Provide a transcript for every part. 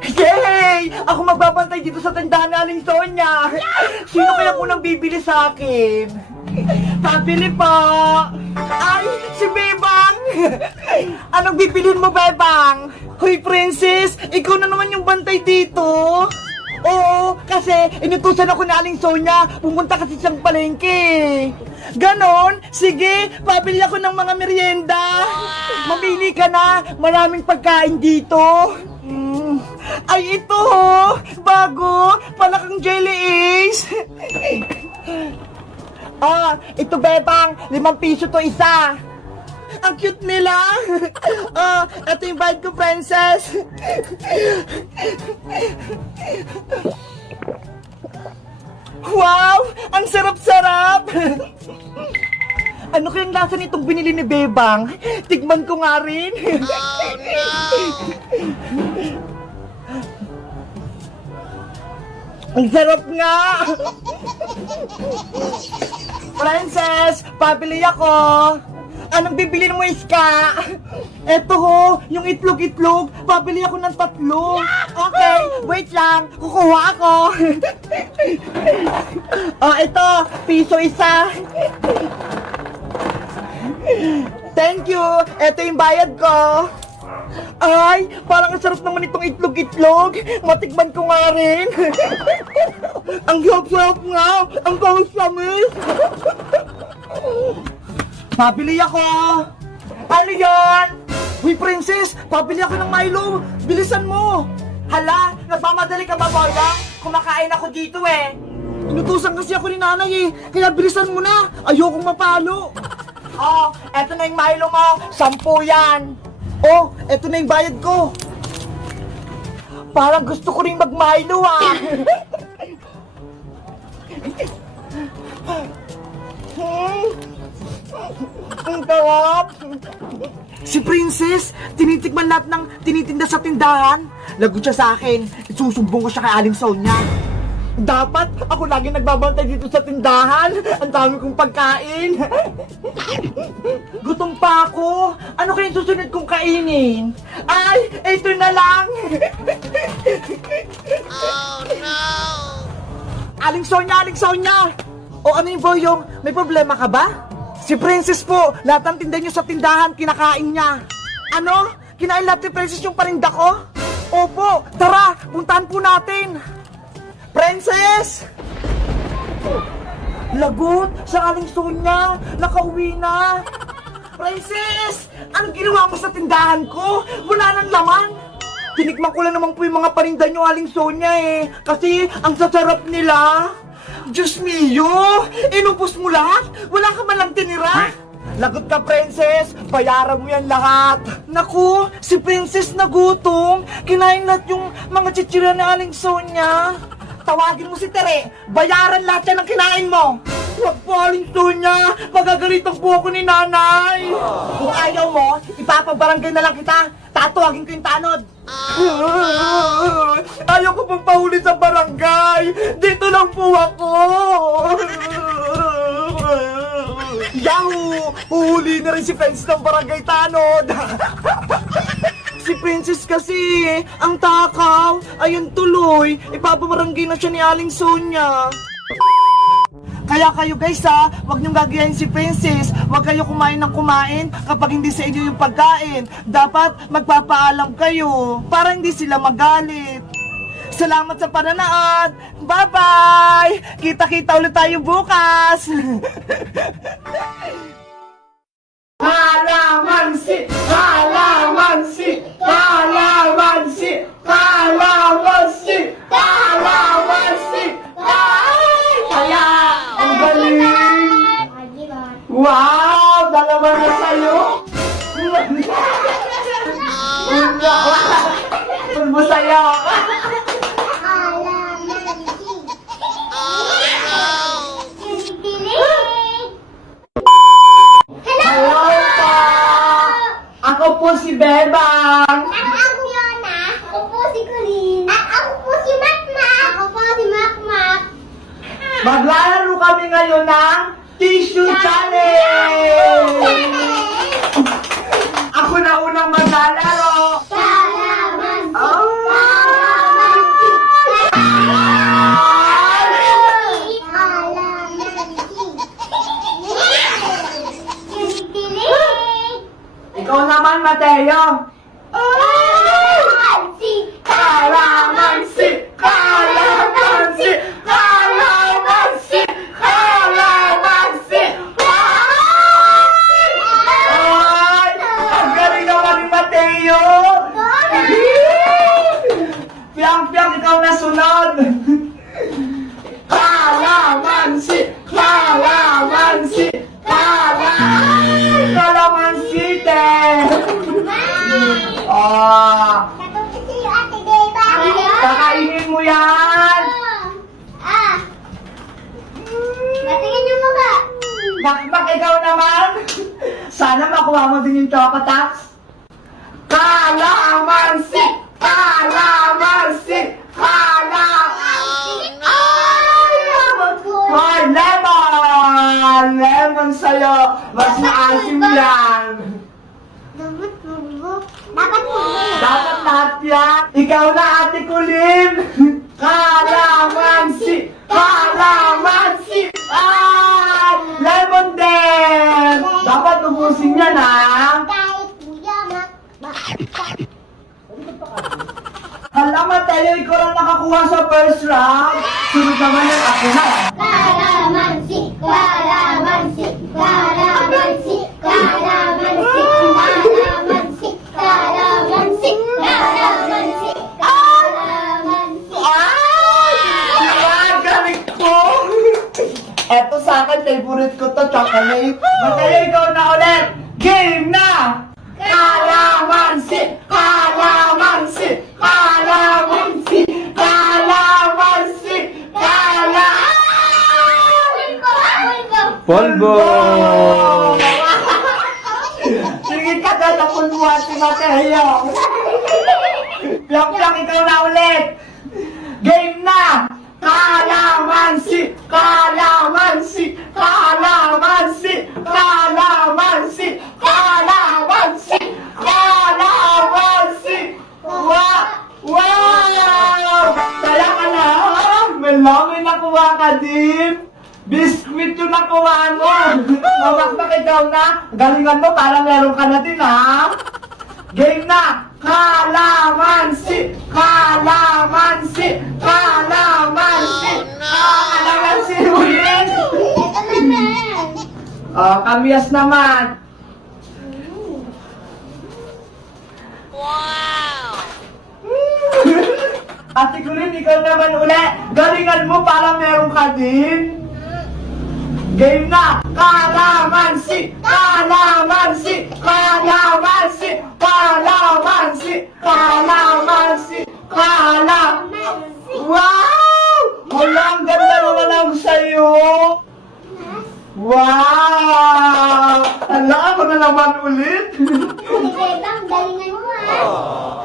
Yay! Ako magbabantay dito sa tindahan ni Aling Sonia. Sino kaya unang bibili sa akin? Pabili po! Ay, si Bebang! Anong bibilin mo, Bebang? Hoy, Princess! Ikaw na naman yung bantay dito! Oo, kasi inutusan ako ni Aling Sonia. Pumunta kasi siyang palengke. Ganon? Sige, pabili ako ng mga merienda. Mamili ka na. Maraming pagkain dito. Ay, ito! Bago! Palakang jelly ace! Ito, Bebang. 5 piso to isa. Ang cute nila! Ito yung bayad ko, Princess! Wow! Ang sarap-sarap! Ano kayang lasa nitong binili ni Bebang? Tikman ko nga rin! Oh, no! Ang sarap nga! Princess! Pabili ako! Anong bibilin mo, Iska? Eto ho, yung itlog-itlog. Pabili ako ng 3. Okay, wait lang. Kukuha ako. Ito, piso isa. Thank you. Eto yung bayad ko. Ay, parang ang sarap naman itong itlog-itlog. Matikman ko nga rin. Ang sarap nga. Ang kamis-kamis. Pabili ako! Ano yan? Uy, Princess! Pabili ako ng Milo! Bilisan mo! Hala! Nagmamadali ka ba, Boylang? Kumakain ako dito eh! Inutusan kasi ako ni nanay eh! Kaya bilisan mo na! Ayokong mapalo! Eto na yung Milo mo! 10 yan! Eto na yung bayad ko! Parang gusto ko rin mag-Milo ah! Ang sarap! Si Princess, tinitikman lahat ng tinitinda sa tindahan. Lagot siya sa akin. Isusumbong ko siya kay Aling Sonia. Dapat ako lagi nagbabantay dito sa tindahan. Ang dami kong pagkain. Gutom pa ako. Ano kaya susunod kong kainin? Ay, ito na lang. Oh no! Aling Sonia, Aling Sonia! O ano yung Boyong? May problema ka ba? Si Princess po, lahat ng tinda niyo sa tindahan, kinakain niya. Ano? Kinain lahat ni Princess yung parinda ko? Opo, tara, puntahan po natin. Princess! Lagot, sa Aling Sonia, nakauwi na. Princess! Anong ginawa mo sa tindahan ko? Wala nang laman. Tinikman ko lang naman po yung mga parinda niyo, Aling Sonia eh. Kasi ang sasarap nila. Diyos mio! Inubos mo lahat? Wala ka man lang tinira? Lagot ka, Princess! Bayaran mo yan lahat! Naku! Si Princess nagutom! Kinain lahat yung mga chichira ni Aling Sonia! Tawagin mo si Tere! Bayaran lahat yan ang kinain mo! Huwag po, Aling Sonia! Magagalitan po ako ni Nanay! Kung ayaw mo, ipapabarangay na lang kita! Tatawagin ko yung tanod! Ayaw ko pang pahuli sa barangay! Dito lang po ako! Yahoo! Uhuli na rin si Princess ng barangay tanod! Si Princess kasi, ang takaw! Ayun tuloy! Ipapabarangay na siya ni Aling Sonia! Kaya kayo guys wag niyong gagayahin si Princess. Wag kayo kumain ng kumain kapag hindi sa inyo yung pagkain. Dapat magpapaalam kayo para hindi sila magalit. Salamat sa pananood. Bye-bye! Kita-kita ulit tayo bukas. Kalamansi! Kalamansi! Kalamansi! Kalamansi! Kalamansi! Ay! Kaya! Ang galing! Wow! Dalawa na sa'yo! Masaya ako! Hello po! Ako po si Bebang! At ako Yona. Ako po si Colleen. At ako po si Makmak. Ako po si Makmak. Maglalaro kami ngayon ng Tissue Challenge! Ako na unang maglalaro! Kalamansi. Oh! tayo. Kalamansi! Kalamansi! Kalamansi! Kalamansi! Ay! Ang galing naman ni Mateo! Piyang-piyang, ikaw na sunod! Kalamansi! Kalamansi! Kalamansi! Kalamansi, te! Ah! Kakainin mo yan! Bakbak, ikaw naman! Sana makuha mo din yung Chocotax. Kalamansi! Kalamansi! Kalamansi! Ay! Ay, lemon! Lemon sa'yo! Mas maasim yan! Dapat lahat yan! Ikaw na, Ate Kulin! Kalamansi! Kalamansi! Ay! Lemon din! Dapat ubusin yan, ha? Hala, Mateo, ikaw lang nakakuha sa first round. Sunod naman yan, ako na. Kalamansi, kalamansi, kalamansi, kalamansi, kalamansi, kalamansi, kalamansi, kalamansi. Ay! Yan, galing ko! Eto sa akin, favorite ko to, chocolate. Mateo, ikaw na ulit. Game na! Kalamansi! Kalamansi! Kalamansi! Kalamansi! Polvo! Sige ka, tatapon mo si Mateo. Piyak-piyak, ikaw na ulit. Game na! Kalamansi! Kalamansi! Kalamansi! Kalamansi! Kalamansi! Kalamansi! Wow! Kaya ka na! May nakuha ka din! Biskuit yung nakuha mo! Mamakmak, ikaw na! Galingan mo para meron ka na din, ha? Game na! Kalamansi! Kalamansi! Kalamansi! Kalamansi ulit! Ito naman. Oh, kamiyas naman! Ate Kulin, ikaw naman ulit! Galingan mo para meron ka din! Game na! Kalamansi! Kalamansi! Kalamansi! Kalamansi! Kalamansi! Kalamansi! Wow! Wala, ang ganda naman lang sa'yo! Wow! Hala, ako na naman ulit! Ang galingan mo, ha?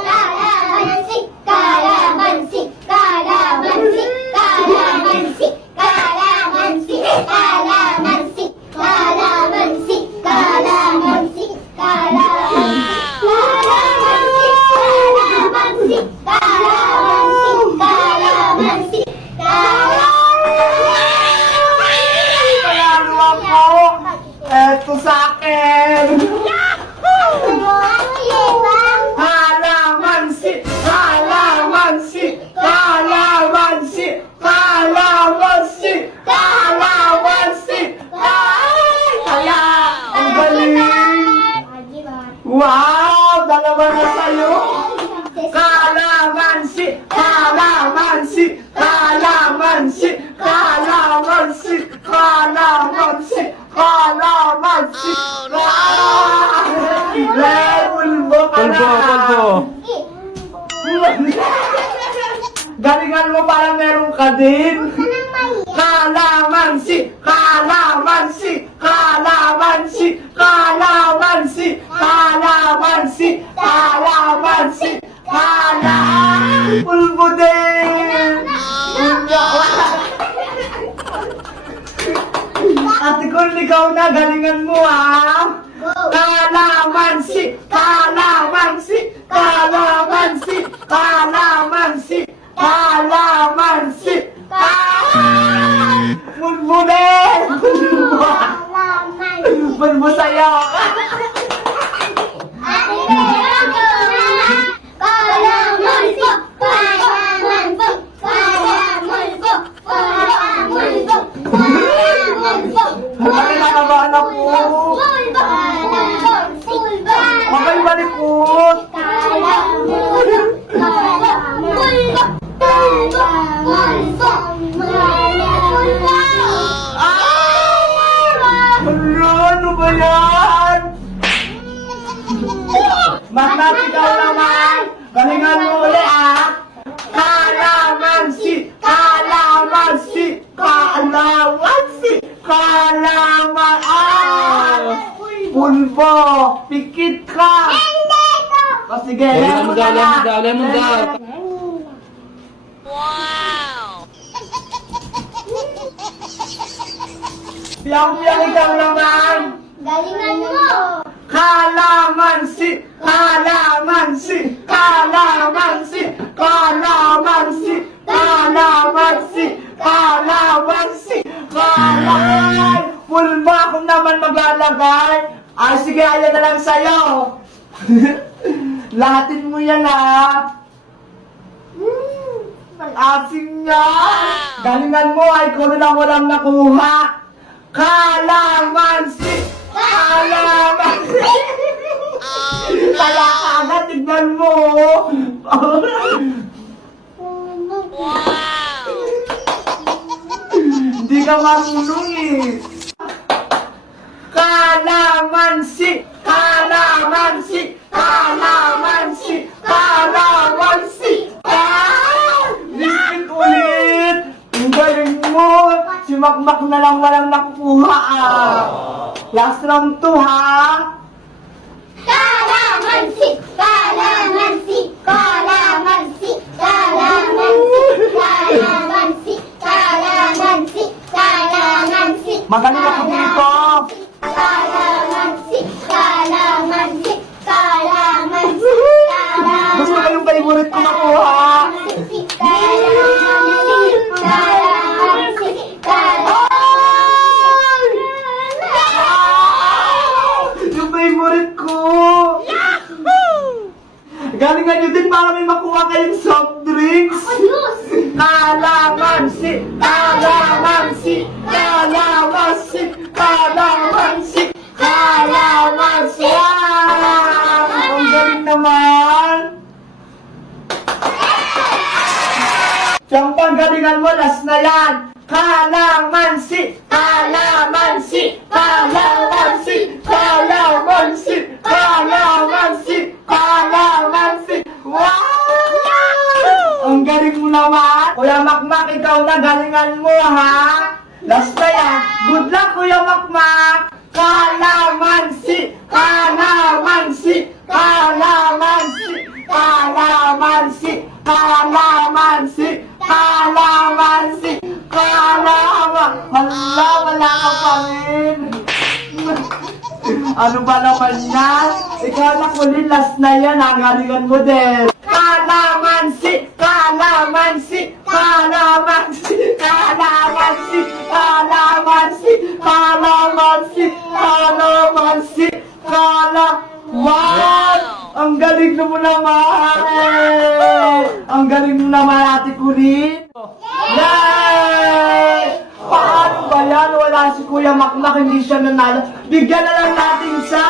Kalamansi, kalamansi, kalamansi, kalamansi, kalamansi, kalamansi, kalamansi, kalamansi, kalamansi, kalamansi, kalamansi, kalamansi, Panalo ako! Eto sa akin! Kalamansi! Kalamansi! Kalamansi! Kalamansi! Kalamansi! Ay! Kaya! Ang galing! Wow! Dalawa na sa'yo! Kalamansi! Kalamansi! Kalamansi! Kalamansi! Kalamansi! Kalamansi! Level mo ka na! Polvo! Galingan mo para meron ka din! Kalamansi! Kalamansi! Kalamansi! Kalamansi! Kalamansi! Kalamansi! Kalamansi! Pulbo din! Ate Kul, ikaw na, galingan mo, ha? Kalamansi! Kalamansi! Kalamansi! Kalamansi! Kalamansi! Mulmulin! Mulmo sa'yo! Kalamaan! Pulbo! Pikit ka! Hindi ko! O sige, Lemon daw, lemon daw, lemon daw. Piyang-piyang ikaw naman! Galingan mo! Kalamansi! Kalamansi! Kalamansi! Kalamansi! Kalamansi! Kalamansi! Kalaman! Pulbo ako naman maglalagay! Ay, sige, ayan na lang sa'yo! Lahatin mo yan, ha? Ang asim niya! Galingan mo, ay ko na lang walang nakuha! Kalamansi! Kalamansi! Kaya ka agad, tignan mo! Hindi ka marunong eh! Kalamansi! Kalamansi! Kalamansi! Kalamansi! Listin ulit! Ang galing mo! Si Makmak na lang walang nakukuha ah! Last round to ha! Kalamansi! Kalamansi! Kalamansi! Kalamansi! Kalamansi! Kalamansi! Kalamansi! Magaling ako dito! Kalamansi! Kalamansi! Kalamansi! Gusto ko yung favorite ko makuha! Kalamansi! Kalamansi! Yung favorite ko! Galingan nyo din para may makuha kayong soft drinks! Kalamansi! Kalamansi! Kalamansi! Kalamansi! Kalamansi! Ang galing naman! Siyang panggalingan mo, last na yan! Kalamansi! Kalamansi! Kalamansi! Kalamansi! Kalamansi! Kalamansi! Wow! Ang galing mo naman! Kuya Makmak, ikaw na galingan mo ha! Last na yan! Good luck, Kuya Makmak! Kalamansi! Kalamansi! Kalamansi! Kalamansi! Kalamansi! Kalamansi! Hala, wala ka pa rin! Ano ba naman yan? Ikaw na kulin, last na yan, galingan mo din! Kalamansi! Kalamansi! Kalamansi! Kalamansi! Kalamansi! Kalamansi! Kalamansi! Wow! Ang galing mo naman! Ang galing mo naman, Ate Kulin! Yay! Paano ba yan? Wala si Kuya Makmak, hindi siya nanalo. Bigyan na lang natin siya!